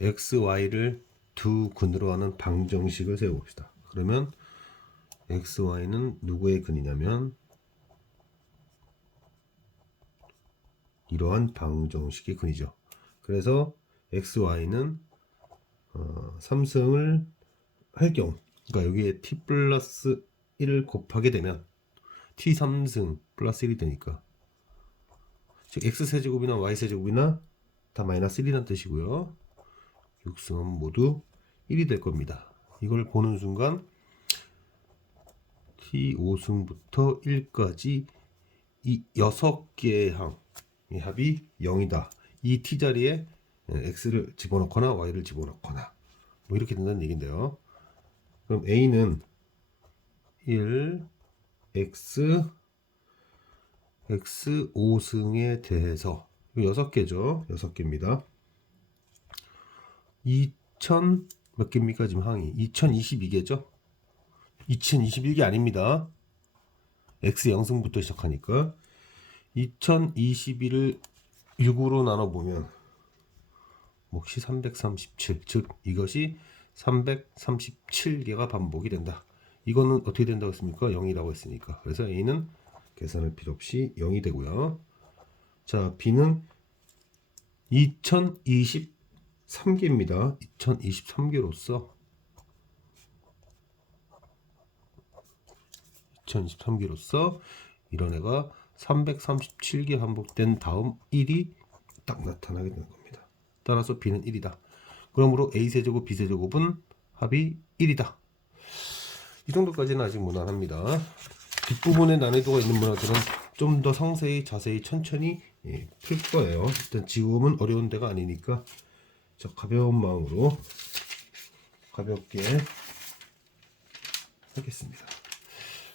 x, y를 두 근으로 하는 방정식을 세워봅시다. 그러면 x, y는 누구의 근이냐면 이러한 방정식의 근이죠. 그래서 x, y는 3승을 할 경우, 그러니까 여기에 t 플러스 1을 곱하게 되면 t 3승 플러스 1이 되니까, 즉 x세제곱이나 y세제곱이나 다 마이너스 1이라는 뜻이고요. 6승은 모두 1이 될 겁니다. 이걸 보는 순간 t 5승부터 1까지 이 6개의 항의 합이 0이다. 이 t 자리에 x를 집어넣거나 y를 집어넣거나 뭐 이렇게 된다는 얘긴데요. 그럼 a는 1, x 5승에 대해서 6개죠. 6개입니다. 2000 몇 개입니까? 지금 항이 2022개죠. 2021개 아닙니다. x 0승부터 시작하니까 2021을 6으로 나눠보면 몫이 337, 즉 이것이 337개가 반복이 된다. 이거는 어떻게 된다고 했습니까? 0이라고 했으니까. 그래서 a는 계산할 필요 없이 0이 되고요. 자, b는 2023개입니다. 2023개로서 이런 애가 337개 반복된 다음 1이 딱 나타나게 되는 겁니다. 따라서 b는 1이다. 그러므로 a세제곱 b세제곱은 합이 1이다. 이 정도까지는 아직 무난합니다. 뒷부분에 난이도가 있는 문화들은 좀 더 상세히 자세히 천천히 풀 거예요. 일단 지금은 어려운 데가 아니니까 자, 가벼운 마음으로 가볍게 하겠습니다.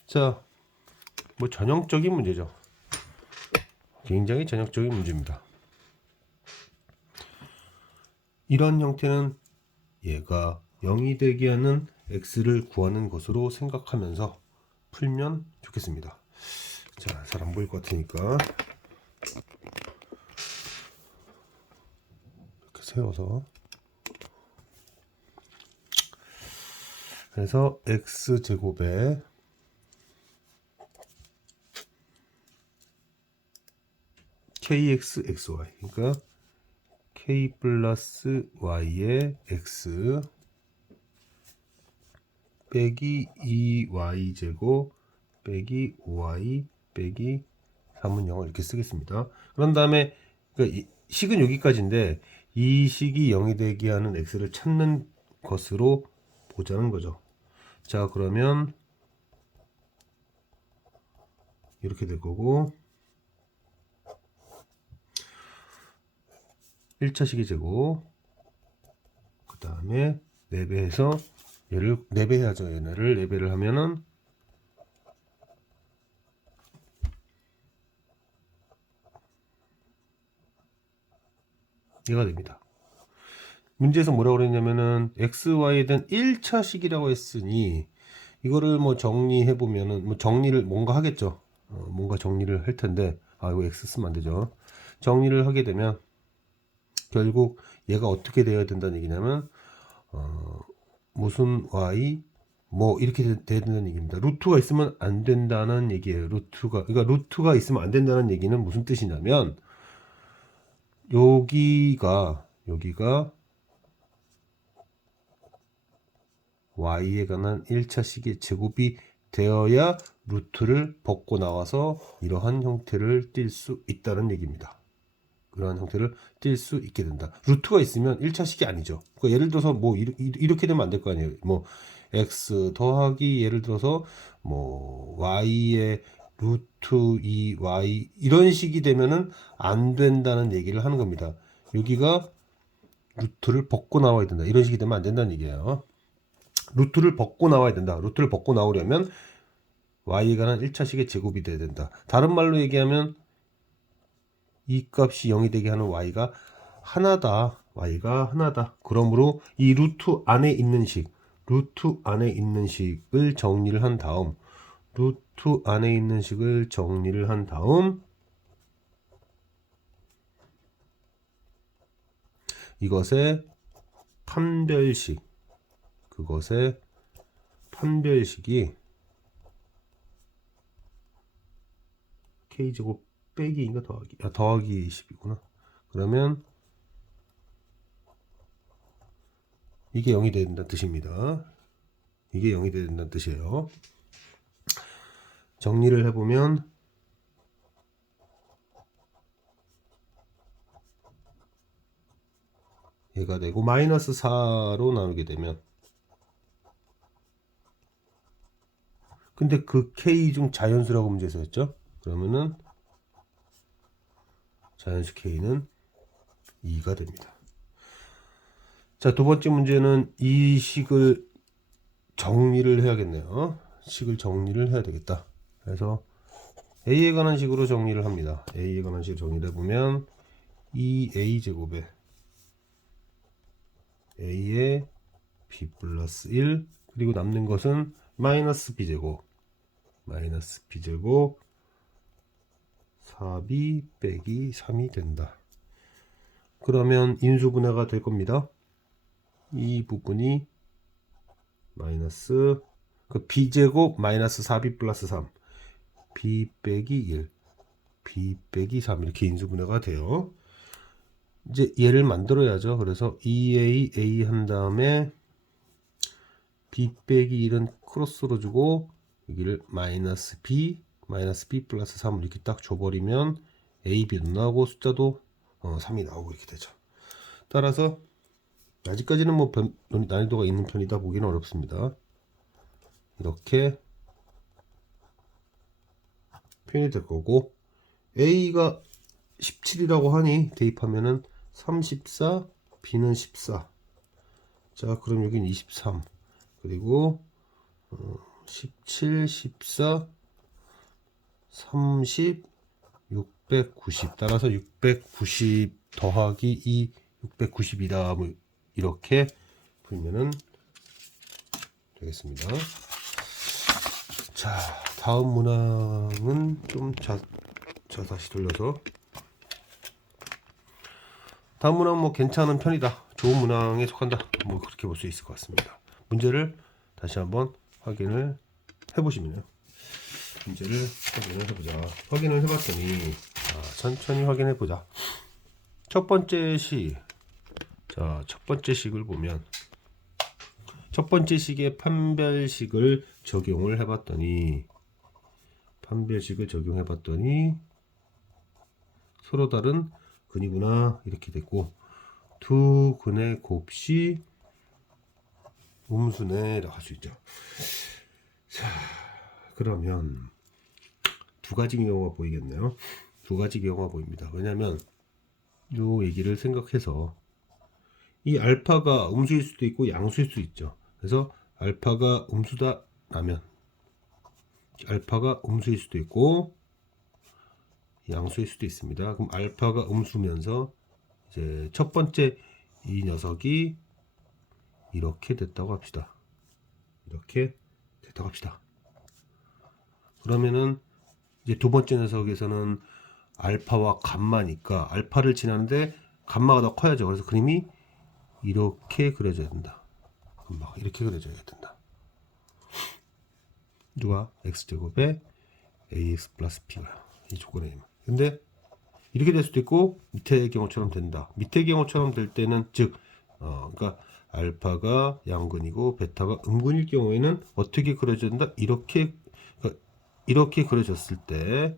자, 뭐 전형적인 문제죠. 굉장히 전형적인 문제입니다. 이런 형태는 얘가 0이 되게 하는 x를 구하는 것으로 생각하면서 풀면 좋겠습니다. 자, 잘 안 보일 것 같으니까 이렇게 세워서, 그래서 x제곱에 kx, xy, 그러니까 k 플러스 y의 x 빼기 2y제곱 빼기 5y 빼기 3은 0을 이렇게 쓰겠습니다. 그런 다음에 그러니까 식은 여기까지인데 이 식이 0이 되게 하는 x를 찾는 것으로 보자는 거죠. 자, 그러면 이렇게 될 거고 1차 식의 제곱, 그 다음에 4배해서 얘를 4배 해야죠. 얘네를 4배를 하면은 얘가 됩니다. 문제에서 뭐라고 그랬냐면은 xy에 대한 1차 식이라고 했으니 이거를 뭐 정리해 보면은 뭐 정리를 뭔가 하겠죠. 뭔가 정리를 할 텐데 이거 x 쓰면 안 되죠. 정리를 하게 되면 결국 얘가 어떻게 되어야 된다는 얘기냐면 무슨 y 뭐 이렇게 돼야 된다는 얘기입니다. 루트가 있으면 안 된다는 얘기예요. 그러니까 루트가 있으면 안 된다는 얘기는 무슨 뜻이냐면 여기가 y에 관한 1차 식의 제곱이 되어야 루트를 벗고 나와서 이러한 형태를 띌 수 있다는 얘기입니다. 그러한 형태를 띌 수 있게 된다. 루트가 있으면 1차 식이 아니죠. 그러니까 예를 들어서 뭐 이렇게 되면 안 될 거 아니에요. 뭐 x 더하기 예를 들어서 뭐 y의 루트 2y 이런 식이 되면은 안 된다는 얘기를 하는 겁니다. 여기가 루트를 벗고 나와야 된다. 이런 식이 되면 안 된다는 얘기예요. 루트를 벗고 나와야 된다. 루트를 벗고 나오려면 y에 관한 1차식의 제곱이 돼야 된다. 다른 말로 얘기하면 이 값이 0이 되게 하는 y가 하나다. y가 하나다. 그러므로 이 루트 안에 있는 식을 정리를 한 다음 이것의 판별식, 그것의 판별식이 k제곱 빼기인가 더하기, 더하기 10이구나. 그러면 이게 0이 된다는 뜻입니다. 이게 0이 된다는 뜻이에요. 정리를 해보면 얘가 되고 마이너스 4로 나누게 되면, 근데 그 k 중 자연수라고 문제에서 했죠. 그러면은 자연수 k는 2가 됩니다. 자, 두 번째 문제는 이 식을 정리를 해야겠네요. 식을 정리를 해야 되겠다. 그래서 a에 관한 식으로 정리를 합니다. a에 관한 식으로 정리를 해보면 2a제곱에 a에 b 플러스 1, 그리고 남는 것은 마이너스 b제곱 4b 빼기 3이 된다. 그러면 인수분해가 될 겁니다. 이 부분이 마이너스 그 b제곱 마이너스 4b 플러스 3 b 빼기 1 b 빼기 3 이렇게 인수분해가 돼요. 이제 얘를 만들어야죠. 그래서 2a a 한 다음에 b 빼기 1은 크로스로 주고 여기를 마이너스 b 플러스 3을 이렇게 딱 줘버리면 a, b도 나오고 숫자도 3이 나오고 이렇게 되죠. 따라서 아직까지는 뭐 난이도가 있는 편이다 보기는 어렵습니다. 이렇게 표현이 될 거고, a가 17이라고 하니 대입하면은 34, b는 14. 자, 그럼 여기는 23. 그리고 17, 14, 30, 690. 따라서 690 더하기 2, 690이다. 뭐 이렇게 풀면은 되겠습니다. 자, 다음 문항은 좀 다시 돌려서, 다음 문항은 뭐 괜찮은 편이다, 좋은 문항에 속한다, 뭐 그렇게 볼 수 있을 것 같습니다. 문제를 다시 한번 확인을 해보시면요. 문제를 확인을 해보자. 확인을 해봤더니, 천천히 확인해보자. 첫 번째 식, 자, 첫 번째 식을 보면, 첫 번째 식의 판별식을 적용을 해봤더니, 서로 다른 근이구나 이렇게 됐고, 두 근의 곱씨 음수네라고 할 수 있죠. 자, 그러면 두 가지 경우가 보이겠네요. 두 가지 경우가 보입니다. 왜냐하면 요 얘기를 생각해서, 이 알파가 음수일 수도 있고 양수일 수도 있죠. 그래서 알파가 음수다 라면 알파가 음수일 수도 있고 양수일 수도 있습니다. 그럼 알파가 음수면서 이제 첫 번째 이 녀석이 이렇게 됐다고 합시다. 그러면은 이제 두 번째 녀석에서는 알파와 감마니까 알파를 지나는데 감마가 더 커야죠. 그래서 그림이 이렇게 그려져야 된다. 감마가 이렇게 그려져야 된다. 누가? x제곱에 ax 플러스 b가 이 조건에. 근데 이렇게 될 수도 있고 밑의 경우처럼 된다. 밑의 경우처럼 될 때는 즉 그러니까 알파가 양근이고 베타가 음근일 경우에는 어떻게 그려져야 된다? 이렇게 그려졌을 때,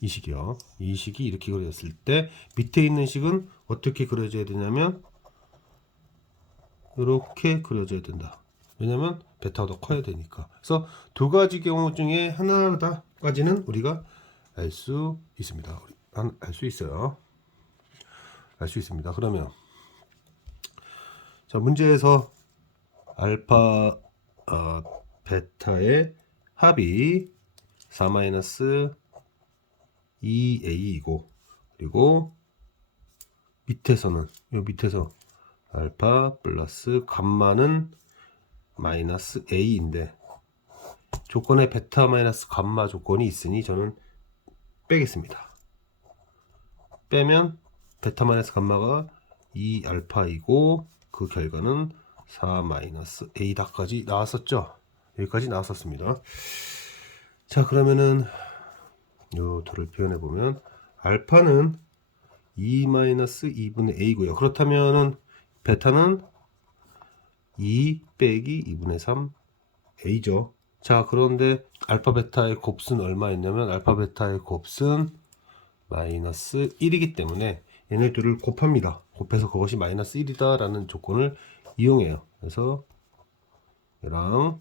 이 식이요. 이 식이 이렇게 그려졌을 때 밑에 있는 식은 어떻게 그려져야 되냐면 이렇게 그려져야 된다. 왜냐면 베타가 더 커야 되니까. 그래서 두 가지 경우 중에 하나다까지는 우리가 알 수 있습니다. 알 수 있어요. 알 수 있습니다. 그러면 자, 문제에서 알파 베타의 합이 4-2a이고, 그리고 밑에서는 요 밑에서 알파 플러스 감마는 마이너스 a인데 조건에 베타 마이너스 감마 조건이 있으니 저는 빼겠습니다. 빼면 베타 마이너스 감마가 2 알파이고 그 결과는 4 마이너스 A 닭까지 나왔었죠. 여기까지 나왔었습니다. 자, 그러면은 요 도를 표현해 보면 알파는 2 마이너스 2분의 A고요. 그렇다면은 베타는 2 빼기 2분의 3 A죠. 자, 그런데 알파 베타의 곱수는 얼마였냐면 알파 베타의 곱수는 마이너스 1이기 때문에 얘네 둘을 곱합니다. 곱해서 그것이 마이너스 1이다 라는 조건을 이용해요. 그래서 얘랑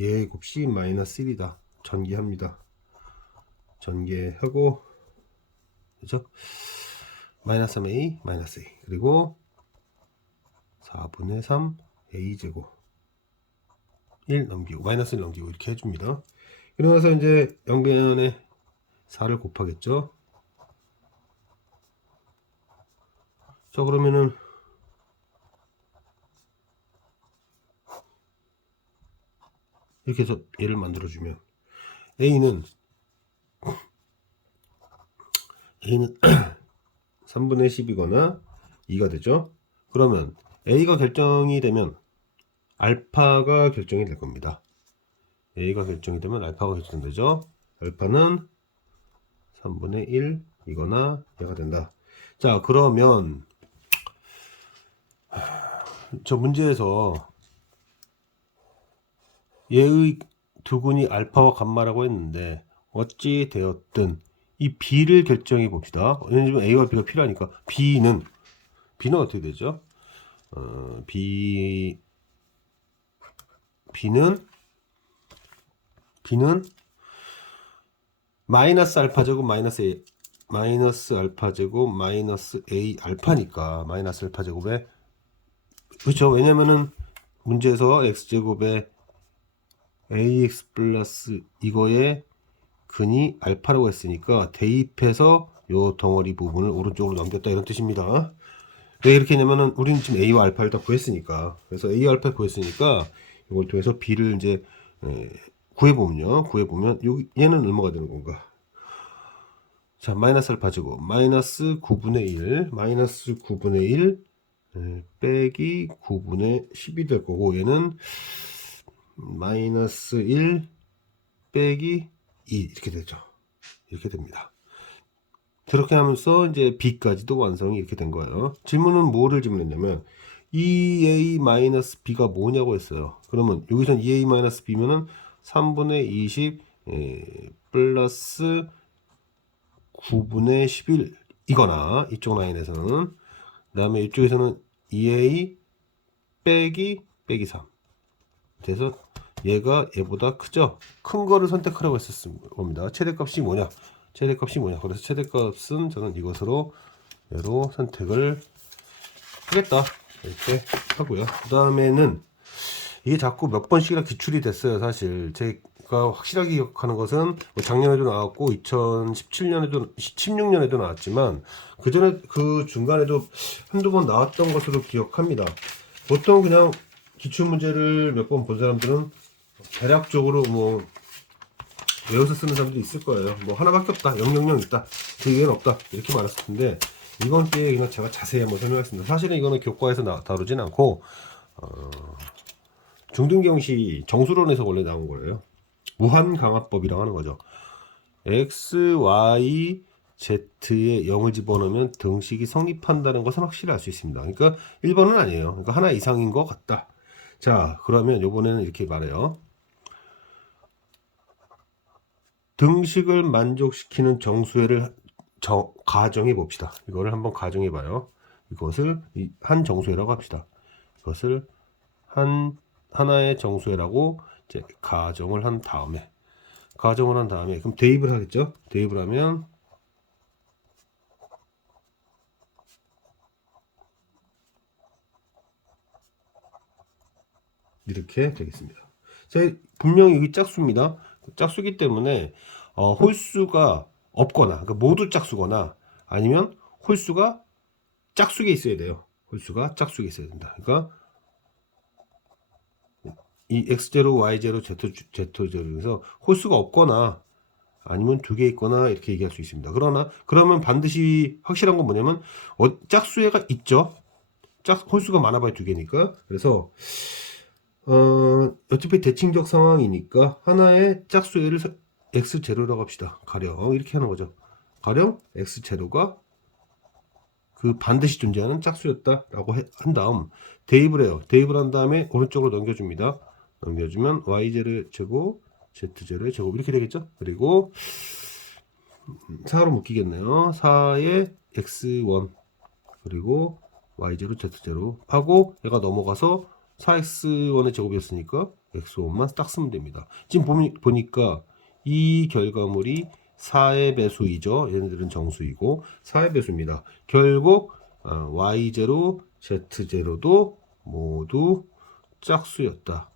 얘의 곱이 마이너스 1이다. 전개합니다. 전개하고 그죠? 마이너스 3a 마이너스 a 그리고 4분의 3 a제곱 1 넘기고 마이너스 1 넘기고 이렇게 해줍니다. 그러고 나서 이제 양변에 4를 곱하겠죠. 자, 그러면은 이렇게 해서 얘를 만들어주면 A는 3분의 10이거나 2가 되죠. 그러면 A가 결정이 되면 알파가 결정이 될 겁니다. A가 결정이 되면 알파가 결정되죠. 알파는 3분의 1 이거나 얘가 된다. 자, 그러면 저 문제에서 얘의 두근이 알파와 감마라고 했는데 어찌 되었든 이 B를 결정해 봅시다. 왜냐면 A와 B가 필요하니까 B는 어떻게 되죠? B는 마이너스 알파 제곱 마이너스 알파 제곱 마이너스 A 알파니까 마이너스 알파 제곱에 그렇죠. 왜냐면은 문제에서 x제곱에 ax 플러스 이거에 근이 알파라고 했으니까 대입해서 요 덩어리 부분을 오른쪽으로 넘겼다 이런 뜻입니다. 왜 이렇게 했냐면은 우리는 지금 a와 알파를 다 구했으니까 그래서 a와 알파를 구했으니까 이걸 통해서 b를 이제 구해보면 얘는 얼마가 되는 건가? 자, 마이너스 알파 제곱 마이너스 9분의 1 마이너스 9분의 1 빼기 9분의 10이 될 거고 얘는 마이너스 1 빼기 2 이렇게 되죠. 이렇게 됩니다. 그렇게 하면서 이제 b까지도 완성이 이렇게 된 거예요. 질문은 뭐를 질문했냐면 2a-b가 뭐냐고 했어요. 그러면 여기선 2a-b면은 3분의 20 플러스 9분의 11 이거나 이쪽 라인에서는 그 다음에 이쪽에서는 2a 빼기 3 그래서 얘가 얘보다 크죠. 큰 거를 선택하라고 했었을 겁니다. 최대값이 뭐냐? 그래서 최대값은 저는 이것으로 얘로 선택을 하겠다 이렇게 하고요. 그 다음에는 이게 자꾸 몇 번씩이나 기출이 됐어요. 사실 제가 확실하게 기억하는 것은 뭐 작년에도 나왔고 2017년에도 16년에도 나왔지만 그 전에 그 중간에도 한두 번 나왔던 것으로 기억합니다. 보통 그냥 기출 문제를 몇 번 본 사람들은 대략적으로 뭐 외워서 쓰는 사람도 있을 거예요. 뭐 하나밖에 없다, 000 있다, 그 이외에는 없다 이렇게 말했을 텐데 이번 기회에 그냥 제가 자세히 한번 설명하겠습니다. 사실은 이거는 교과에서 다루진 않고 중등경시 정수론에서 원래 나온 거예요. 무한강화법이라고 하는 거죠. x, y, z에 0을 집어넣으면 등식이 성립한다는 것은 확실히 알 수 있습니다. 그러니까 1번은 아니에요. 그러니까 하나 이상인 것 같다. 자, 그러면 이번에는 이렇게 말해요. 등식을 만족시키는 정수회를 가정해 봅시다. 이거를 한번 가정해 봐요. 이것을 한 정수회라고 합시다. 이것을 하나의 정수회라고 이제 가정을 한 다음에 그럼 대입을 하겠죠. 대입을 하면 이렇게 되겠습니다. 자, 분명히 여기 짝수입니다. 짝수기 때문에 홀수가 없거나 그러니까 모두 짝수거나 아니면 홀수가 짝수에 있어야 돼요. 홀수가 짝수에 있어야 된다. 그러니까 이 x0, y0, z0에서 홀수가 없거나 아니면 2개 있거나 이렇게 얘기할 수 있습니다. 그러면 반드시 확실한 건 뭐냐면 짝수회가 있죠. 홀수가 많아봐야 2개니까. 그래서 어차피 대칭적 상황이니까 하나의 짝수회를 x0라고 합시다. 가령 이렇게 하는 거죠. 가령 x0가 그 반드시 존재하는 짝수였다라고 한 다음 대입을 해요. 대입을 한 다음에 오른쪽으로 넘겨줍니다. 넘겨주면 y0의 제곱, z0의 제곱 이렇게 되겠죠. 그리고 4로 묶이겠네요. 4의 x1 그리고 y0, z0 하고 얘가 넘어가서 4x1의 제곱이었으니까 x1만 딱 쓰면 됩니다. 지금 보니까 이 결과물이 4의 배수이죠. 얘네들은 정수이고 4의 배수입니다. 결국 y0, z0도 모두 짝수였다.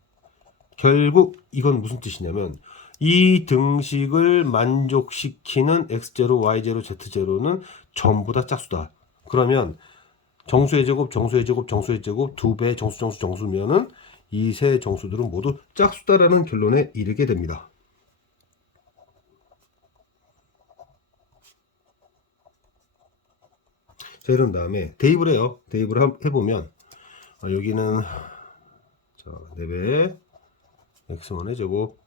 결국 이건 무슨 뜻이냐면 이 등식을 만족시키는 x0, y0, z0는 전부 다 짝수다. 그러면 정수의 제곱, 정수의 제곱, 정수의 제곱 2배 정수면은 이 세 정수들은 모두 짝수다라는 결론에 이르게 됩니다. 자, 이런 다음에 대입을 해요. 대입을 해보면 여기는 자, 4배 x1의 제곱,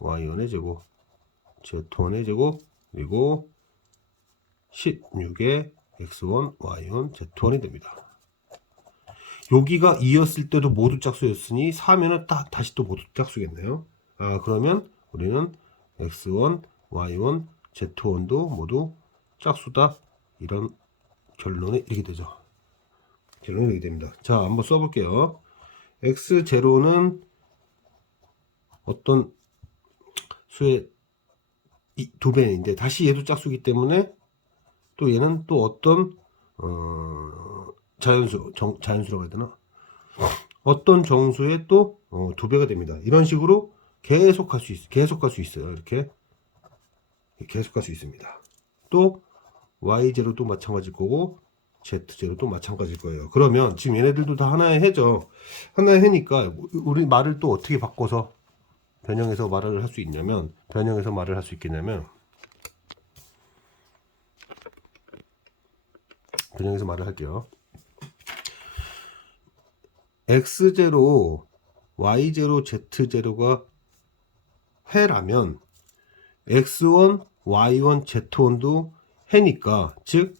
y1의 제곱, z1의 제곱, 그리고 16의 x1, y1, z1이 됩니다. 여기가 2였을 때도 모두 짝수였으니 4면은 다시 또 모두 짝수겠네요. 그러면 우리는 x1, y1, z1도 모두 짝수다. 이런 결론에 이르게 되죠. 결론이 이렇게 됩니다. 자, 한번 써볼게요. x0는 어떤 수의 2배인데 다시 얘도 짝수기 때문에 또 얘는 또 어떤 자연수라고 해야 되나? 어떤 정수의 또 2배가 됩니다. 이런 식으로 계속 갈 수 있어요. 이렇게 계속 갈 수 있습니다. 또 y0도 마찬가지일 거고 z0도 마찬가지일 거예요. 그러면 지금 얘네들도 다 하나의 해죠. 하나의 해니까 우리 말을 또 어떻게 바꿔서 변형해서 말을 할 수 있냐면 변형해서 말을 할 수 있겠냐면 변형해서 말을 할게요. x0, y0, z0가 해라면 x1, y1, z1도 해니까 즉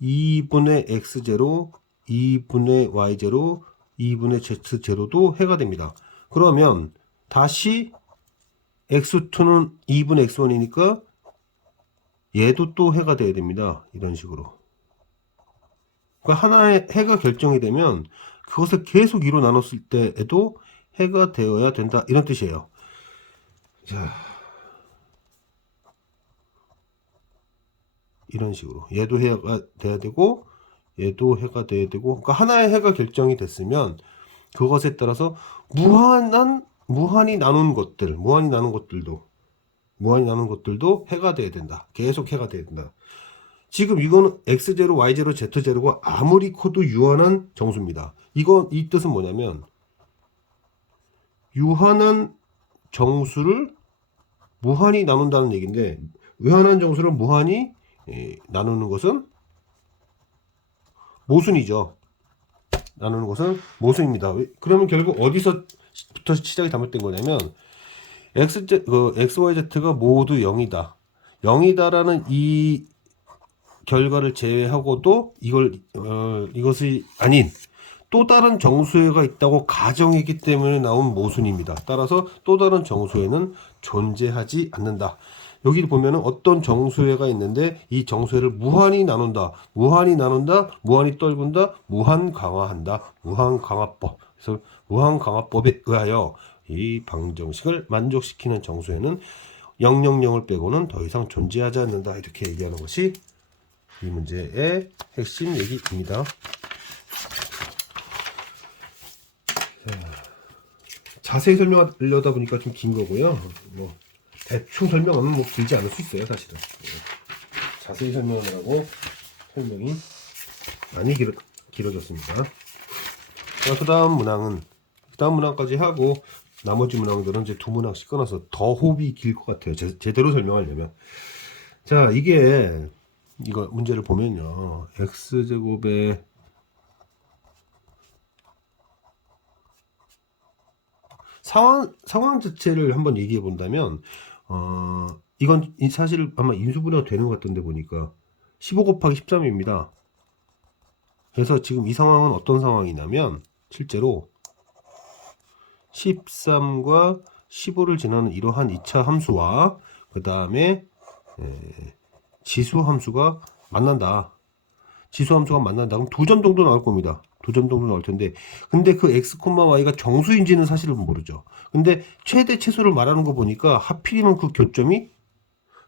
2분의 x0, 2분의 y0, 2분의 z0도 해가 됩니다. 그러면 다시 x2는 2분의 x1이니까 얘도 또 해가 돼야 됩니다. 이런 식으로. 그러니까 하나의 해가 결정이 되면 그것을 계속 2로 나눴을 때에도 해가 되어야 된다. 이런 뜻이에요. 자, 이런 식으로 얘도 해가 돼야 되고 얘도 해가 돼야 되고 그러니까 하나의 해가 결정이 됐으면 그것에 따라서 무한히 나눈 것들도 해가 돼야 된다. 계속 해가 돼야 된다. 지금 이거는 x0, y0, z0가 아무리 커도 유한한 정수입니다. 이 뜻은 뭐냐면 유한한 정수를 무한히 나눈다는 얘기인데 유한한 정수를 무한히 나누는 것은 모순이죠. 나누는 것은 모순입니다. 그러면 결국 어디서부터 시작이 잘못된 거냐면 x, y, z가 모두 0이다. 0이다라는 이 결과를 제외하고도 이것이 아닌 또 다른 정수회가 있다고 가정했기 때문에 나온 모순입니다. 따라서 또 다른 정수회는 존재하지 않는다. 여기 보면은 어떤 정수회가 있는데 이 정수회를 무한히 나눈다, 무한히 떨군다, 무한 강화한다, 무한강화법. 그래서 무한강화법에 의하여 이 방정식을 만족시키는 정수회는 000을 빼고는 더 이상 존재하지 않는다. 이렇게 얘기하는 것이 이 문제의 핵심 얘기입니다. 자세히 설명하려다 보니까 좀 긴 거고요. 대충 설명은 길지 않을 수 있어요, 사실은. 자세히 설명을 하고 설명이 많이 길어졌습니다. 자, 그 다음 문항까지 하고 나머지 문항들은 이제 두 문항씩 끊어서 더 호흡이 길 것 같아요. 제대로 설명하려면. 자, 이거 문제를 보면요. x제곱의 상황 자체를 한번 얘기해 본다면, 이건 사실 아마 인수분해가 되는 것 같던데 보니까 15 곱하기 13입니다. 그래서 지금 이 상황은 어떤 상황이냐면 실제로 13과 15를 지나는 이러한 2차 함수와 그 다음에 지수 함수가 만난다. 지수 함수가 만난다. 그럼 2점 정도 나올 겁니다. 2점 정도 나올 텐데, 근데 그 x, y가 정수인지는 사실은 모르죠. 근데 최대 최소를 말하는 거 보니까 하필이면 그 교점이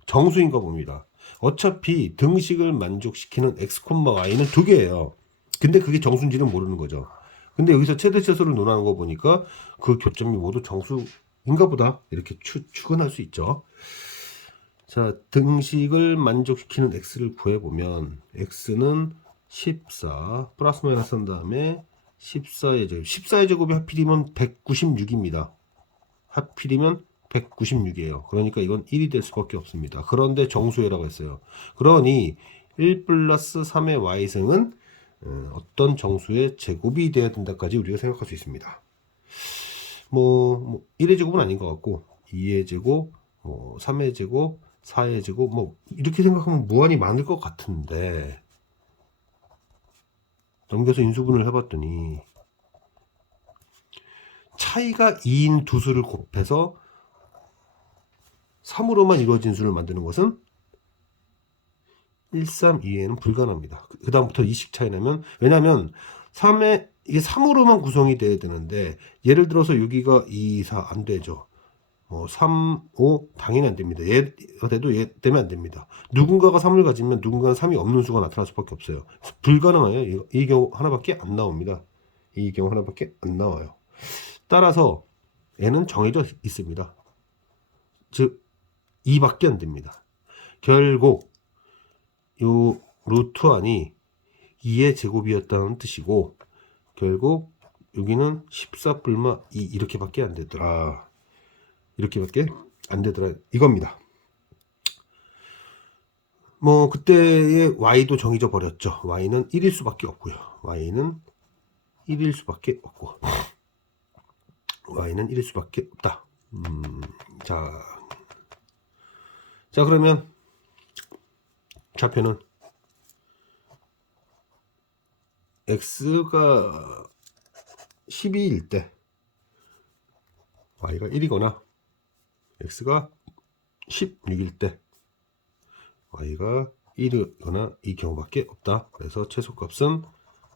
정수인가 봅니다. 어차피 등식을 만족시키는 x, y는 두 개예요. 근데 그게 정수인지는 모르는 거죠. 근데 여기서 최대 최소를 논하는 거 보니까 그 교점이 모두 정수인가 보다, 이렇게 추근할 수 있죠. 자, 등식을 만족시키는 x를 구해보면 x는 14 플러스 마이너스 한 다음에 14의 제곱, 14의 제곱이 하필이면 196입니다. 하필이면 196이에요. 그러니까 이건 1이 될 수밖에 없습니다. 그런데 정수회라고 했어요. 그러니 1 플러스 3의 y승은 어떤 정수의 제곱이 되어야 된다까지 우리가 생각할 수 있습니다. 1의 제곱은 아닌 것 같고 2의 제곱, 3의 제곱, 4의 제곱, 이렇게 생각하면 무한히 많을 것 같은데, 넘겨서 인수분을 해봤더니 차이가 2인 두 수를 곱해서 3으로만 이루어진 수를 만드는 것은 1, 3, 2에는 불가능합니다. 그 다음부터 이식 차이 나면, 왜냐면 이게 3으로만 구성이 돼야 되는데, 예를 들어서 여기가 2, 4 안 되죠. 3, 5 당연히 안 됩니다. 얘가 돼도 얘 때문에 안 됩니다. 누군가가 3을 가지면 누군가는 3이 없는 수가 나타날 수밖에 없어요. 불가능해요. 이 경우 하나밖에 안 나옵니다. 이 경우 하나밖에 안 나와요. 따라서 얘는 정해져 있습니다. 즉 2밖에 안 됩니다. 결국 요 루트 안이 2의 제곱이었다는 뜻이고, 결국 여기는 14 불마 2 이렇게밖에 안 되더라. 이렇게밖에 안 되더라 이겁니다. 그때의 y도 정해져 버렸죠. y는 1일 수밖에 없고요. y는 1일 수밖에 없고, y는 1일 수밖에 없다. 자 그러면 좌표는 x가 12일 때 y가 1이거나 x가 16일 때 y가 1이거나 이 경우밖에 없다. 그래서 최소값은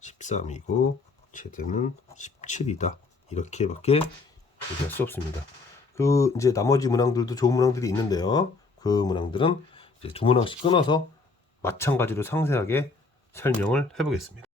13이고 최대는 17이다. 이렇게밖에 얘기할 수 없습니다. 이제 나머지 문항들도 좋은 문항들이 있는데요. 그 문항들은 이제 두 문항씩 끊어서 마찬가지로 상세하게 설명을 해보겠습니다.